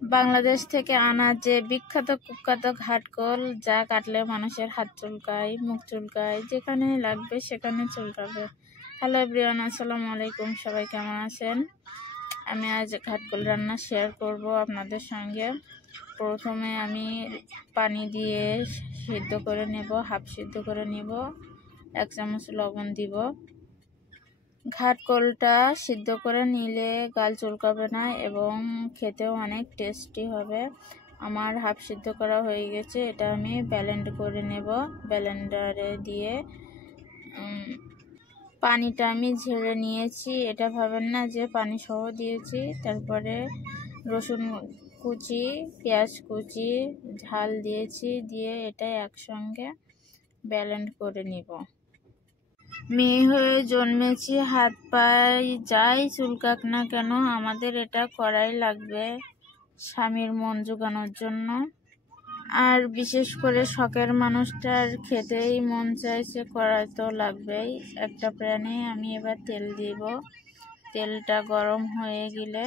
বাংলাদেশ থেকে আনা যে বিখ্যাত কুখ্যাত ঘাটকোল, যা কাটলে মানুষের হাত চুলকায়, মুখ চুলকায়, যেখানে লাগবে সেখানে চুলকাবে। হ্যালো এভরিওয়ান, আসসালামু আলাইকুম। সবাই কেমন আছেন? আমি আজ ঘাটকোল রান্না শেয়ার করব আপনাদের সঙ্গে। প্রথমে আমি পানি দিয়ে সিদ্ধ করে নেব, হাফ সিদ্ধ করে নেব, 1 চামচ লবণ দিব। ঘাটকোলটা সিদ্ধ করে নিলে গাল চুলকাবে না এবং খেতেও অনেক টেস্টি হবে। আমার হাফ সিদ্ধ করা হয়ে গেছে, এটা আমি ব্লেন্ড করে নেব। ব্লেন্ডারে দিয়ে পানিটা আমি ঝেড়ে নিয়েছি। এটা ভাবেন না যে পানি সহ দিয়েছি। তারপরে রসুন কুচি, পেঁয়াজ কুচি, ঝাল দিয়েছি, দিয়ে এটা একসঙ্গে ব্লেন্ড করে নিব। মেয়ে হয়ে জন্মেছি, হাত পায়ে যাই চুলকাক না কেন আমাদের এটা করাই লাগবে স্বামীর মন জোগানোর জন্য। আর বিশেষ করে শখের মানুষটার খেতেই মন চাইছে, করা তো লাগবেই। একটা প্যানে আমি এবার তেল দিব। তেলটা গরম হয়ে গেলে,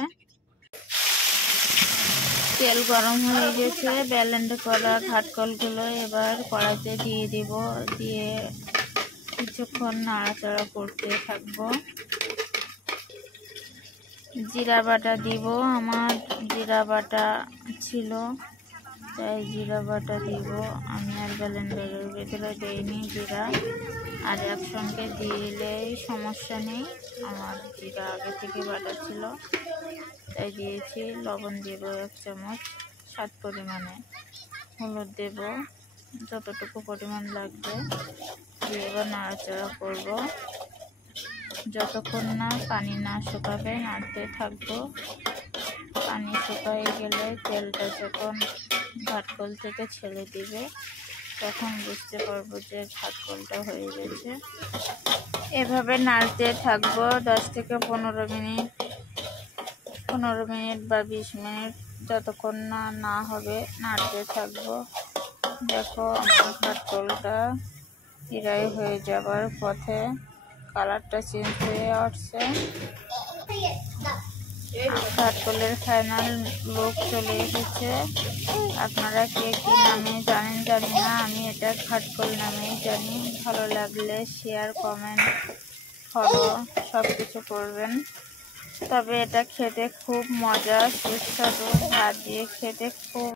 তেল গরম হয়ে গেছে, ব্লেন্ড করা ঘাটকলগুলো এবার কড়াইতে দিয়ে দিব। দিয়ে কিছুক্ষণ নাড়াচাড়া করতে থাকবো। জিরা বাটা দিব, আমার জিরা বাটা ছিল তাই জিরা বাটা দিব। আমি আর ব্লেন্ডারের ভেতরে দেইনি জিরা, আর একসঙ্গে দিলেই সমস্যা নেই। আমার জিরা আগে থেকে বাটা ছিল তাই দিয়েছি। লবণ দেব 1 চামচ স্বাদ পরিমাণে, হলুদ দেব যতটুকু পরিমাণ লাগবে, দিয়ে এবার নাড়াচাড়া করব যতক্ষণ না পানি না শুকাবে। নাড়তে থাকবো। পানি শুকিয়ে গেলে তেলটা যখন ঘাটকোল থেকে ছেড়ে দিবে তখন বুঝতে পারবো যে ঘাটকোলটা হয়ে গেছে। এভাবে নাড়তে থাকবো 10 থেকে 15 মিনিট, 15 মিনিট বা 20 মিনিট, যতক্ষণ না হবে নাড়তে থাকবো। দেখো আমার ঘাটকোলটা প্রায় হয়ে যাবার পথে, কালারটা চেঞ্জ হয়ে আসছে। ঘাটকোলের ফাইনাল লুক চলে এসেছে। আপনারা কে কী নামে জানেন জানি না, আমি এটা ঘাটকোল নামেই জানি। ভালো লাগলে শেয়ার, কমেন্ট, ফলো সব কিছু করবেন। তবে এটা খেতে খুব মজা, সুস্বাদু, ভাত দিয়ে খেতে খুব